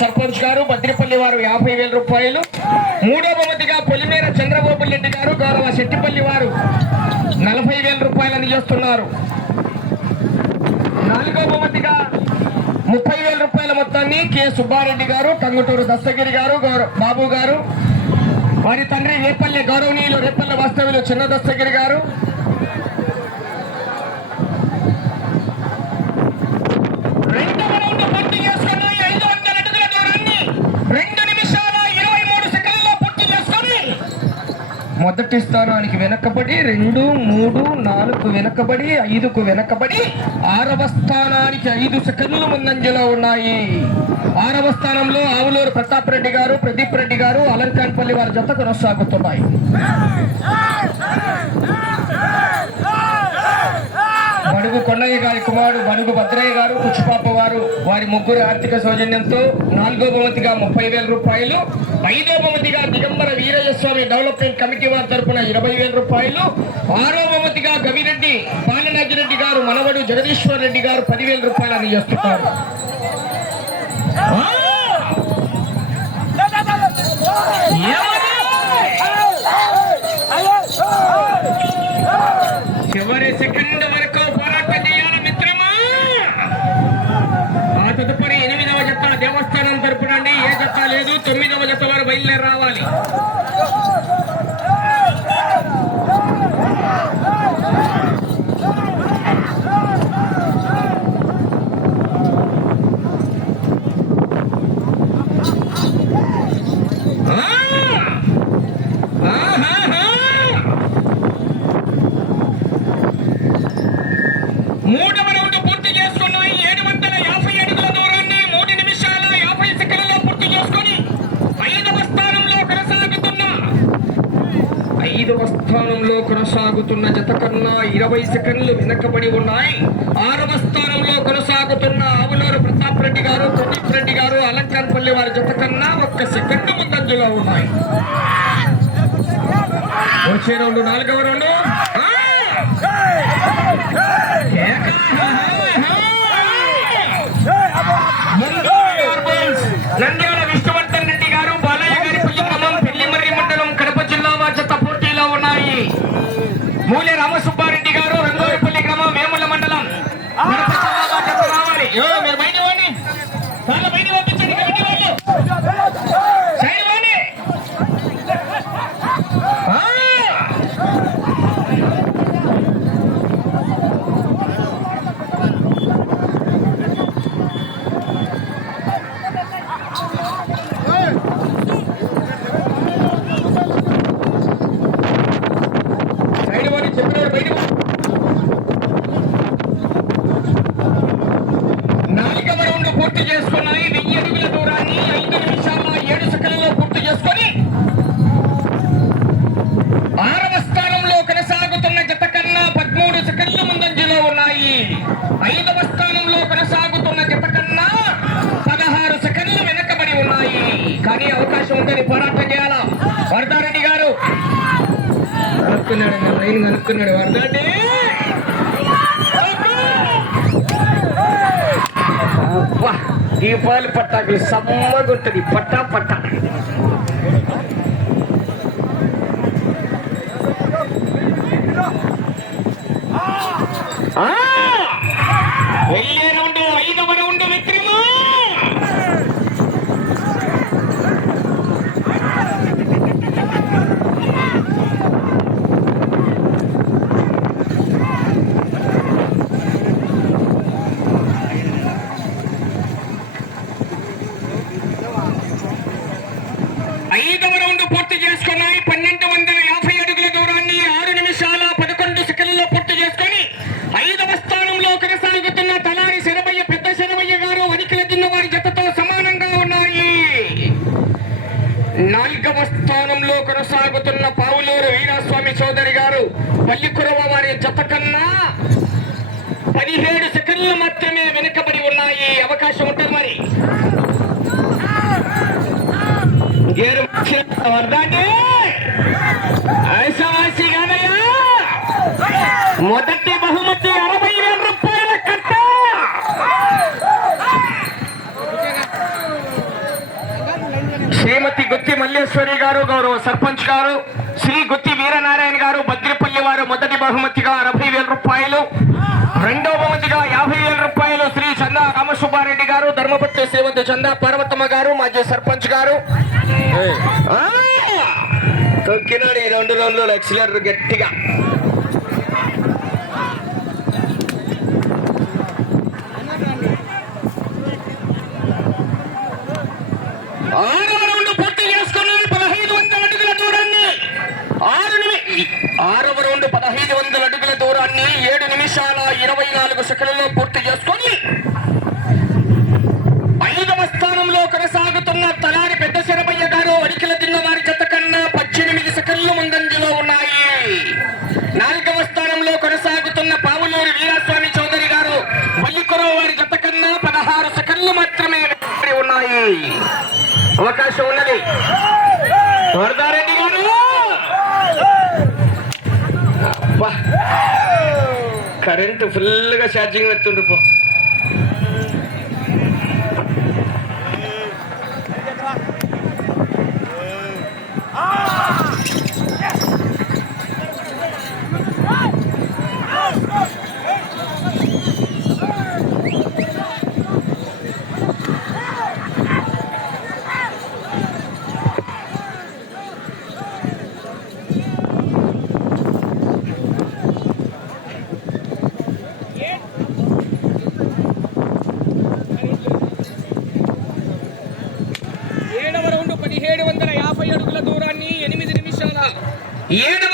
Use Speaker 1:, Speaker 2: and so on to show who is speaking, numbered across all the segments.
Speaker 1: సర్పంచ్ గారు బద్రిపల్లి వారు యాభై వేల రూపాయలు. మూడో బహుమతిగా పొలిమేర చంద్రబాబు రెడ్డి గారు గౌరవ శెట్టిపల్లి వారు నలభై వేల రూపాయలని అందజేస్తున్నారు నాలుగో బహుమతిగా ముప్పై వేల రూపాయల మొత్తాన్ని కె సుబ్బారెడ్డి గారు టంగుటూరు దస్తగిరి గారు గౌరవ బాబు గారు వారి తండ్రి రేపల్లె గౌరవనీయులు రేపల్లె వాస్తవ్యులు చిన్న దస్తగిరి గారు. రెండవ మొదటి స్థానానికి వెనకబడి రెండు మూడు నాలుగు వెనకబడి ఐదుకు వెనకబడి ఆరవ స్థానానికి ఐదు సెకండ్లు ముందంజలో ఉన్నాయి. ఆరవ స్థానంలో ఆవులూరు ప్రతాప్ రెడ్డి గారు ప్రదీప్ రెడ్డి గారు అలంకాన్పల్లి వారి జత కొనసాగుతున్నాయి. బడుగు కొండయ్య గారి కుమారుడు బడుగు భద్రయ్య గారు కుచ్చిపాప వారు వారి ముగ్గురు ఆర్థిక సౌజన్యంతో నాలుగో బహుమతిగా ముప్పై వేల రూపాయలు ఐదో బహుమతిగా దిగంబర వీరయ్య స్వామి డెవలప్మెంట్ కమిటీ వారి తరపున ఇరవై వేల రూపాయలు ఆరో బహుమతిగా గవిరెడ్డి పాలనాగిరెడ్డి గారు మనవడు జగదీశ్వర్ రెడ్డి గారు పదివేల రూపాయలు అందజేస్తున్నారు. అబ్బా, దీపావళి పట్టాకులు సమ్మగుంటది పట్టా పట్టా! వెళ్ళే రౌండ్ ఐదవ రౌండ్ మిత్రమా ఐదవ రౌండ్ తీసుకున్నాయి పన్నెండు వందల యాభై అడుగుల దూరాన్ని ఆరు నిమిషాల పదకొండు సెకండ్లో పూర్తి చేసుకొని ఐదవ స్థానంలో కొనసాగుతున్న తలారి శరభయ్య పెద్ద శరభయ్య గారు వనికిల దిన్న వారి జతతో సమానంగా ఉన్నాయి. నాలుగవ స్థానంలో కొనసాగుతున్న పావులూరు వీరాస్వామి చౌదరి గారు పల్లికురవ వారి జత కన్నా పదిహేడు సెకండ్లు మాత్రమే వెనుకబడి ఉన్నాయి. అవకాశం ఉంటుంది మరి. గేరు మొదటి బహుమతి అరవై వేల రూపాయల కట్ట. శ్రీమతి గుత్తి మల్లేశ్వరి గారు గౌరవ సర్పంచ్ గారు శ్రీ గుత్తి వీరనారాయణ గారు బద్రిపల్లి వారు మొదటి బహుమతిగా అరవై వేల రూపాయలు. రెండవ బహుమతిగా యాభై వేల రూపాయలు శ్రీ చందా రామసుబ్బారెడ్డి గారు ధర్మపత్రి శ్రీమతి చందా పార్వతమ్మ గారు మాజీ సర్పంచ్ గారు! తొక్కినాడు ఈ రెండు రెండు లక్షల గట్టిగా. ఆరవ రౌండ్ పూర్తి చేసుకున్నది పదహైదు వందల అడుగుల దూరాన్ని. ఆరు నిమి ఆరవ రౌండ్ పదహైదు వందల అడుగుల దూరాన్ని ఏడు నిమిషాల ఇరవై నాలుగు సెకండ్లలో పూర్తి చేసుకొని కరెంటు ఫుల్గా ఛార్జింగ్ పెడుతుండ్రు పో
Speaker 2: ఏడవ రౌండ్ పదిహేడు వందల యాభై అడుగుల దూరాన్ని ఎనిమిది నిమిషాల
Speaker 1: ఏడవ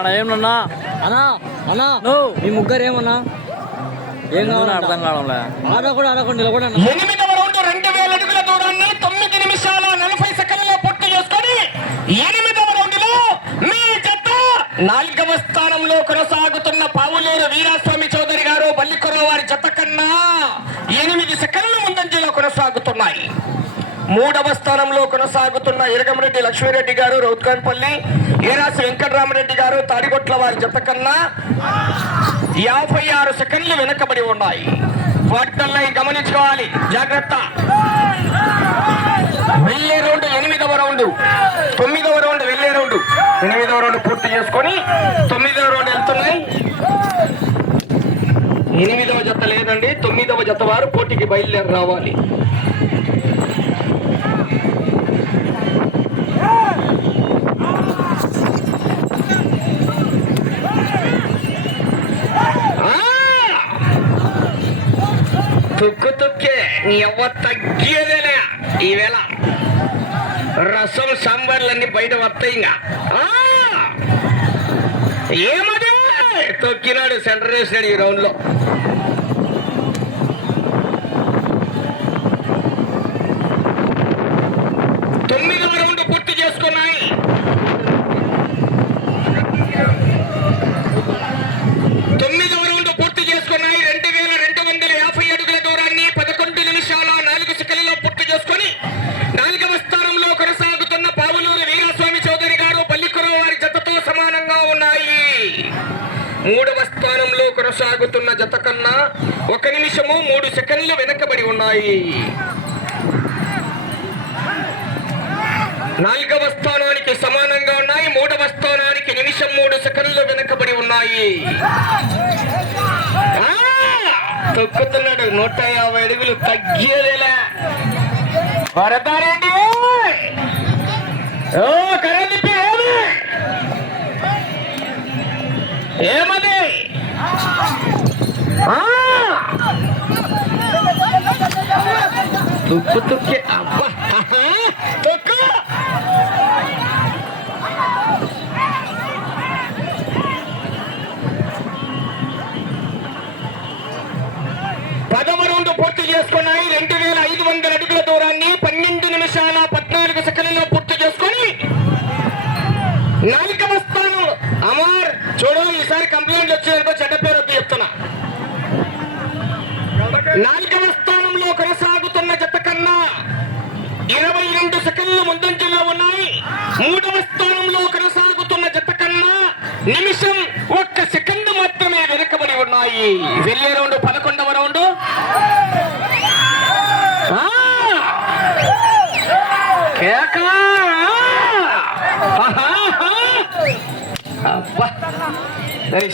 Speaker 3: నా మీరు ఆడ ఏమన్నా?
Speaker 2: అన్నా అన్నా
Speaker 3: నువ్వు
Speaker 2: మీ ముగ్గురు ఏమన్నా? ఏం
Speaker 3: అర్థం కావడంలే?
Speaker 2: ఆడకుండా ఆడకుండా నిలబడి
Speaker 1: ఎనిమిదవ రౌండ్ రెండు వేల అడుగుల దూరాన్ని తొమ్మిది నిమిషాల నలభై సెకండ్లలో పూర్తి చేసుకొని ఎనిమిదవ రౌండ్లో మీ జత నాలుగవ స్థానంలో కొనసాగుతున్న పావులూరు వీరాస్వామి చౌదరి గారు బల్లికొరవ వారి జత కన్నా ఎనిమిది సెకండ్ల ముందంజలో కొనసాగుతున్నాయి. మూడవ స్థానంలో కొనసాగుతున్న ఇరగమరెడ్డి లక్ష్మీరెడ్డి గారు రౌత్కాన్పల్లి ఏరాసి వెంకటరామరెడ్డి గారు తాడిగొట్ల వారి జత కన్నా యాభై ఆరు సెకండ్లు వెనకబడి ఉన్నాయి. వాటిల్లో గమనించుకోవాలి. జాగ్రత్త. వెళ్ళే రౌండ్ ఎనిమిదవ రౌండ్. తొమ్మిదవ రౌండ్ వెళ్ళే రౌండ్. ఎనిమిదవ రౌండ్ పూర్తి చేసుకొని తొమ్మిదవ రౌండ్ వెళ్తున్నాయి. ఎనిమిదవ జత లేదండి. తొమ్మిదవ జత వారు పోటీకి బయలుదేరి రావాలి. తుక్కు తుక్కే నీ ఎవ్వ తగ్గేదేలే. ఈవేళ రసం సాంబార్లన్నీ బయట వస్తాయి ఇంకా. ఏమది? తొక్కినాడు సెంటర్ వేసినాడు ఈ రౌండ్లో తొమ్మిదవ రౌండ్ పూర్తి చేసుకున్నాయి తొమ్మిదవ రౌండ్ పూర్తి చేసుకున్నాయి రెండు వేల రెండు వందల యాభై అడుగుల దూరాన్ని పదకొండు నిమిషాల నాలుగు సెకండ్లలో పూర్తి చేసుకొని నాలుగవ స్థానంలో కొనసాగుతున్న పావులూరు వీరస్వామి చౌదరి గారు పల్లికురవ వారి జతతో సమానంగా ఉన్నాయి మూడవ స్థానంలో కొనసాగుతున్న జత కన్నా ఒక నిమిషము మూడు సెకండ్లు వెనకబడి ఉన్నాయి నాలుగవ స్థానానికి సమానంగా ఉన్నాయి. మూడవ స్థానానికి నిమిషం మూడు సెకండ్లు వెనకబడి ఉన్నాయి. తొక్కుతున్నాడు. నూట యాభై అడుగులు తగ్గేదేలే. వరదారెడ్డి ఓ కరెంట్ ఏమది? ఆ? తుక్కే అబ్బా తొక్కు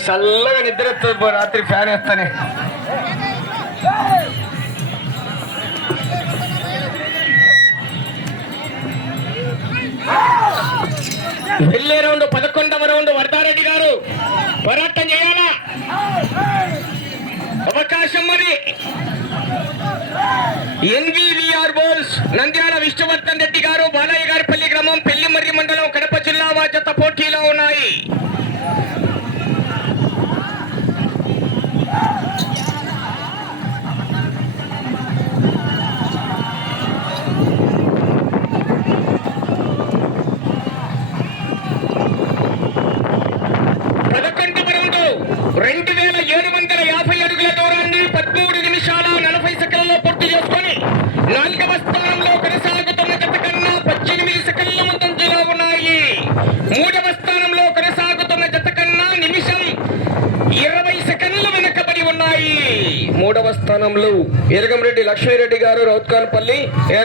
Speaker 1: చల్లగా నిద్ర వస్తుంది రాత్రి ఫ్యాన్ వేస్తానే. వెళ్ళే రౌండ్ పదకొండవ రౌండ్ వరదారెడ్డి గారు. పోరాటం చేయాలా? అవకాశం మరి. ఎన్వీవీఆర్ బోల్స్ నంద్యాల విష్ణువర్ధన్ రెడ్డి గారు బాలయ్య గారిపల్లి గ్రామం పెళ్ళిమర్రి మండలం కడప జిల్లా వాజత పోటీలో ఉన్నాయి.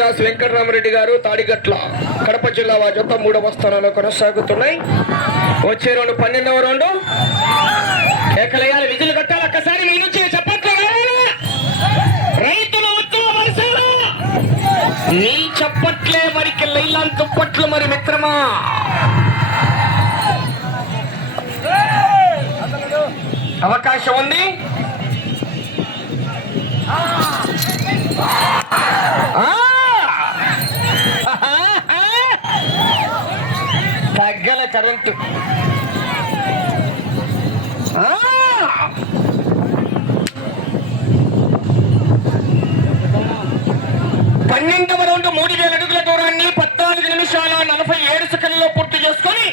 Speaker 1: రౌత్కాన్పల్లి వెంకటరామరెడ్డి గారు తాడిగట్ల కడప జిల్లా వారి జత మూడవ స్థానంలో కొనసాగుతున్నాయి. వచ్చే రెండు పన్నెండవ రెండు. ఏకలయాలు విధులు కట్టాలి ఒక్కసారి మీ నుంచి చెప్పట్లు రావాలా? నీ చప్పట్లే మరికి లైలాన్ దుప్పట్లు మరి మిత్రమా? అవకాశం ఉంది. ఆ! తగ్గల పన్నెండవ రౌండ్ మూడు వేల అడుగుల దూరాన్ని పద్నాలుగు నిమిషాల నలభై ఏడు సెకండ్లో పూర్తి చేసుకొని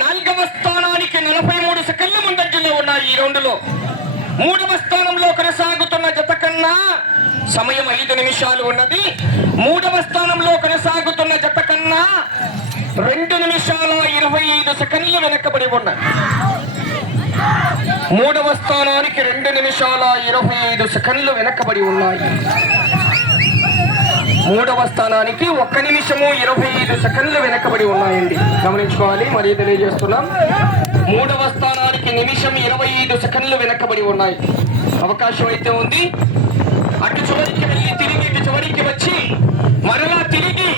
Speaker 1: నాలుగవ స్థానానికి నలభై మూడు సెకండ్ల ముందంజలో ఉన్నాయి ఈ రౌండ్లో. మూడవ స్థానంలో కొనసాగుతున్న జత కన్నా సమయం ఐదు నిమిషాలు ఉన్నది. మూడవ స్థానంలో కొనసాగుతున్న జత కన్నా రెండు నిమిషాల ఇరవై ఐదు సెకండ్లు వెనకబడి ఉన్నాయి మూడవ స్థానానికి రెండు నిమిషాల ఇరవై ఐదు సెకండ్లు వెనకబడి ఉన్నాయి. మూడవ స్థానానికి ఒక్క నిమిషము ఇరవై ఐదు సెకండ్లు వెనకబడి ఉన్నాయండి. గమనించుకోవాలి మరి తెలియజేస్తున్నాం. మూడవ స్థానానికి నిమిషం ఇరవై ఐదు సెకండ్లు వెనకబడి ఉన్నాయి. అవకాశం అయితే ఉంది. అటు చివరికి వెళ్ళి తిరిగి ఇటు చివరికి వచ్చి మరలా తిరిగి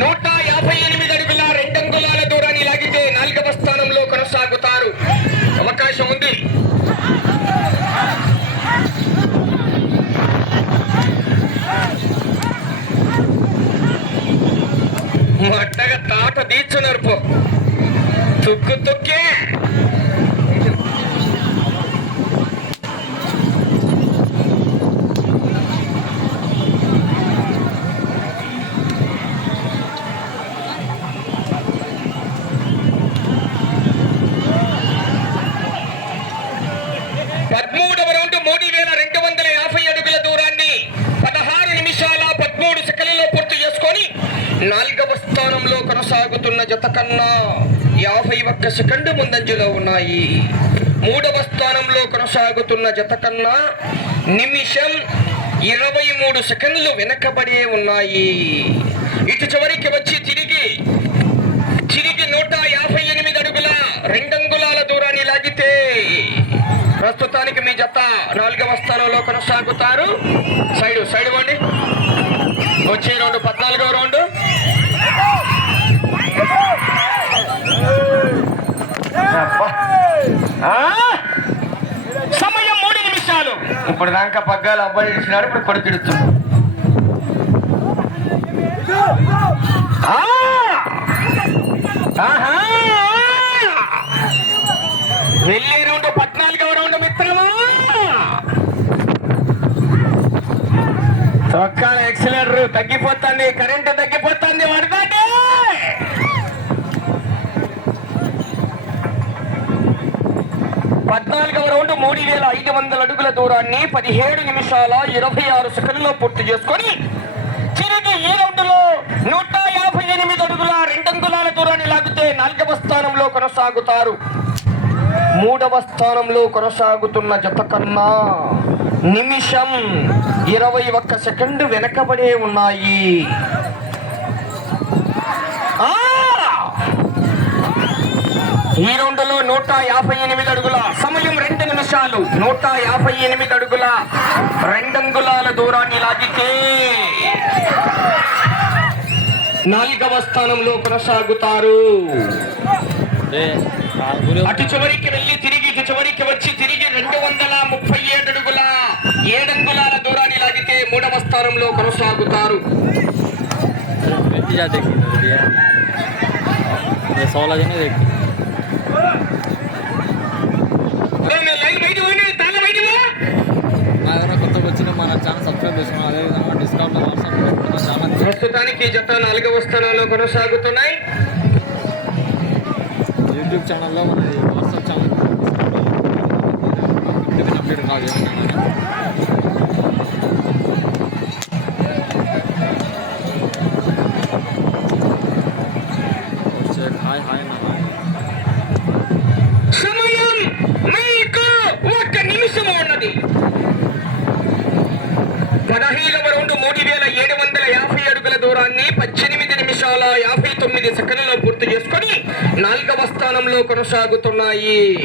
Speaker 1: నూట యాభై ఎనిమిది అడుగుల రెండంగుళాల దూరాన్ని లాగితే నాలుగవ స్థానంలో కొనసాగుతారు. అవకాశం ఉంది. మొట్టగా తాట తీర్చున్నారు పో తుక్కు తుక్కే. జత కన్నా యాభై ఒక్క సెకండ్ ముందంజలో ఉన్నాయి. మూడవ స్థానంలో కొనసాగుతున్న జత కన్నా నిమిషం ఇరవై మూడు సెకండ్లు వెనకబడే ఉన్నాయి. ఇటు చివరికి వచ్చి తిరిగి తిరిగి నూట యాభై ఎనిమిది అడుగుల రెండంగుళాల దూరాన్ని లాగితే ప్రస్తుతానికి మీ జత నాలుగవ స్థానంలో కొనసాగుతారు. సైడ్ సైడ్ వండి వచ్చే రెండు అబ్బా. ఆ? సమయం మూడు నిమిషాలు. ఇప్పుడు దాకా పగ్గాలు అబ్బాయి ఇచ్చినాడు ఇప్పుడు కొడుకు ఇడుతున్నాడు! వెళ్ళే రౌండ్ పద్నాలుగవ రౌండ్ మిత్రమా? చొక్కాల ఎక్సలేటర్ తగ్గిపోతుంది. కరెంటు తగ్గిపోతుంది పడతాండి పద్నాలుగవ రౌండ్ మూడు వేల ఐదు వందల అడుగుల దూరాన్ని పదిహేడు నిమిషాల ఇరవై ఆరు సెకండ్లో పూర్తి చేసుకొని చివరికి ఈ రౌండ్లో నూట యాభై ఎనిమిది అడుగుల రెండంగుళాల దూరాన్ని లాగితే నాలుగవ స్థానంలో కొనసాగుతారు. మూడవ స్థానంలో కొనసాగుతున్న జత కన్నా నిమిషం ఇరవై ఒక్క సెకండ్ వెనకబడే ఉన్నాయి. ఈ రౌండ్లో నూట యాభై ఎనిమిది అడుగుల సమయం రెండు నిమిషాలు నూట యాభై ఎనిమిది అడుగుల రెండంగుళాల దూరాన్ని లాగితే నాలుగవ స్థానంలో కొనసాగుతారు
Speaker 3: రే కాల్పులు
Speaker 1: అటు చివరికి వెళ్ళి తిరిగి ఇటు చివరికి వచ్చి తిరిగి రెండు వందల ముప్పై ఏడు అడుగుల ఏడంగుళాల దూరాన్ని లాగితే మూడవ స్థానంలో కొనసాగుతారు
Speaker 3: పెట్టి जा देखी ये सोलह जने देखी మన ఛానల్ సబ్స్క్రైబ్ చేసుకున్నాం. అదేవిధంగా డిస్కౌంట్ వాట్సాప్
Speaker 1: ప్రస్తుతానికి జత నాలుగవ స్థానంలో కొనసాగుతున్నాయి.
Speaker 3: యూట్యూబ్ ఛానల్లో మన వాట్సాప్ ఛానల్ అప్డేట్ కాదు
Speaker 1: కొనసాగుతున్నాయి.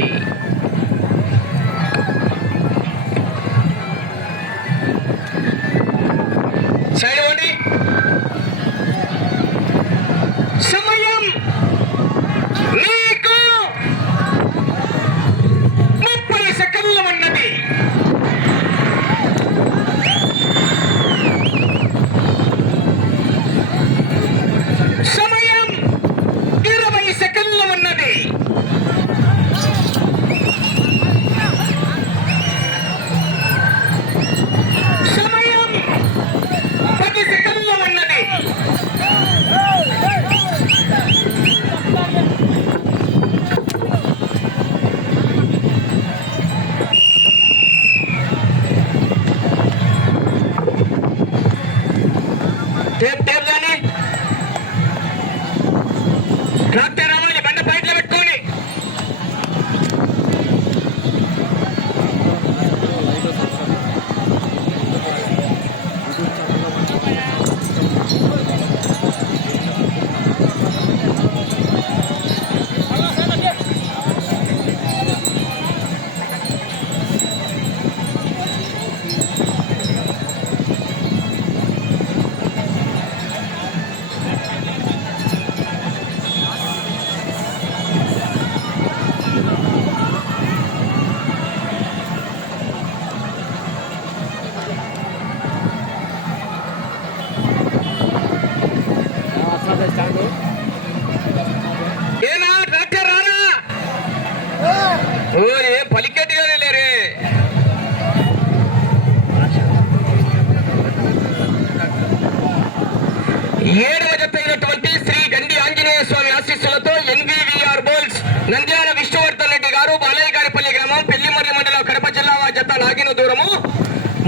Speaker 1: నంద్యాల విష్ణువర్ధన్ రెడ్డి గారు బాలయ్యగారిపల్లి గ్రామం పెళ్ళిమర్రి మండలం కడప జిల్లా జత లాగిన దూరము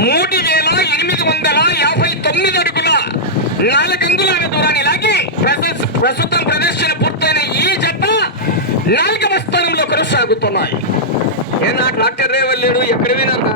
Speaker 1: మూడు వేల ఎనిమిది వందల యాభై తొమ్మిది అడుగుల నాలుగు దూరాన్ని లాగి ప్రస్తుతం ప్రదర్శన పూర్తయిన ఈ జత నాలుగవ స్థానంలో కొనసాగుతున్నాయి. ఏ నా ట్రాక్టర్ లేడు ఎక్కడ వినారు